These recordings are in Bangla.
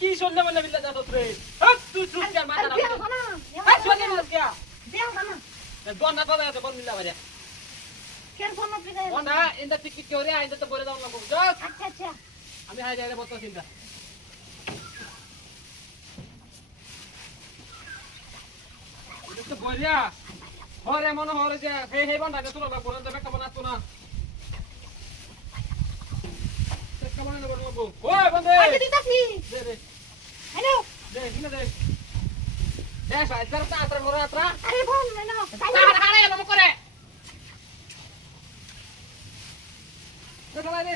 কি শুনলে মনে বিল্লা যাস রে হক তুই চুপ কর মাথা না হক শুনে না কি দেও না দোন না বাজা তো বল বিল্লা বাজা কেন ফোন আপনি দেন ওনা ইন্দা টিকিট কি ওরে আইন্দা তো বলে দাও না কো আচ্ছা আচ্ছা আমি হাই যাইলে বলতো চিন্তা এটা তো বলিয়া হরে মনে হরে যে হে হে বান্দা তো না বলে দেবে কেমন আছো না কেমন না বলবো ওই বন্ধে আগে দিতাছি দে দে হ্যালো দে হিনা দে দে সাইজ করতে আত্রা করে আত্রা আরে ফোন না তার হারে এলো করে দেখা দে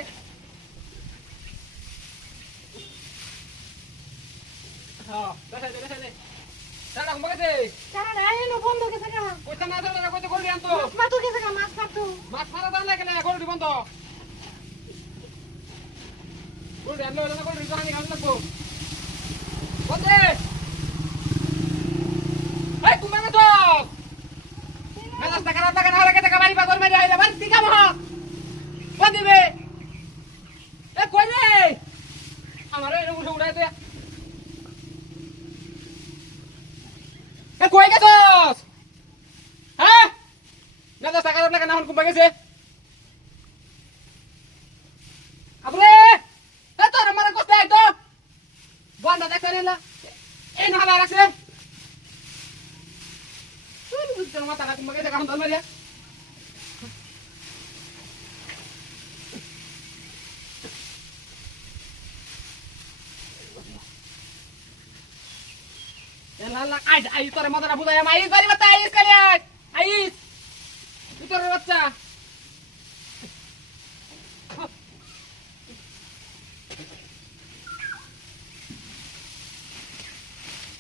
হ্যাঁ দেখা দে তারা মগে তারা নাই নো বন্ধ গেছে না কইতা না দাও না কইতে করবি আনতো মাছ তো গেছে না মাছ মারতো মাছ মারা দাও না কেন করবি বন্ধ করবি আনলো না করবি তো হানি খাওয়া লাগবো বন্ধে এই তুমি না তো মেলাস টাকা না লাগে টাকা বাড়ি বাদর মেরে আইলা বাড়ি দিকা মহ বন্দিবে এ কই রে আমারে এরকম উঠে উড়াই দে এ কই গেছস হ্যাঁ না দশ টাকা লাগে না হন কুম্বা গেছে আবরে এ তোর মারা কষ্ট আই তো বন্ধ দেখছ না এই না হালা রাখছে তুই বুঝছ না মাথা কুম্বা গেছে কারণ তোর মারিয়া এলা আই তোর মদরা বুঝাই আই বাড়ি বাতা আইস করে আইস তুই তোর বাচ্চা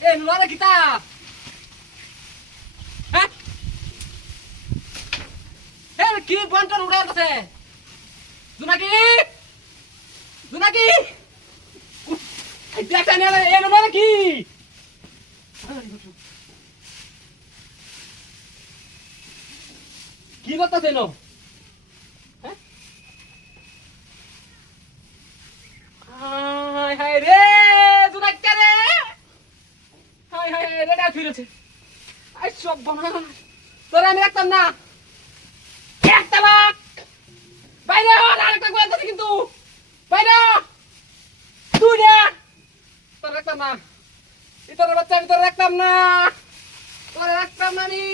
এ নুরা কিতা হ্যাঁ এ কি বন্টন উড়াইতেছে জুনাকি দেখছেন এ নুরা কি কি করতেছে নো হাই হাই রে জুনাক্কা রে হাই হাই রে ডা ফিরেছে আই সব বানা তোরা আমি রাখতাম না একটা লাখ বাইরে হন আরেকটা করে দিতে কিন্তু বাইরে তুই রে তোর রাখতাম না তোর বাচ্চা আমি তোর রাখতাম না তোর রাখতাম না নি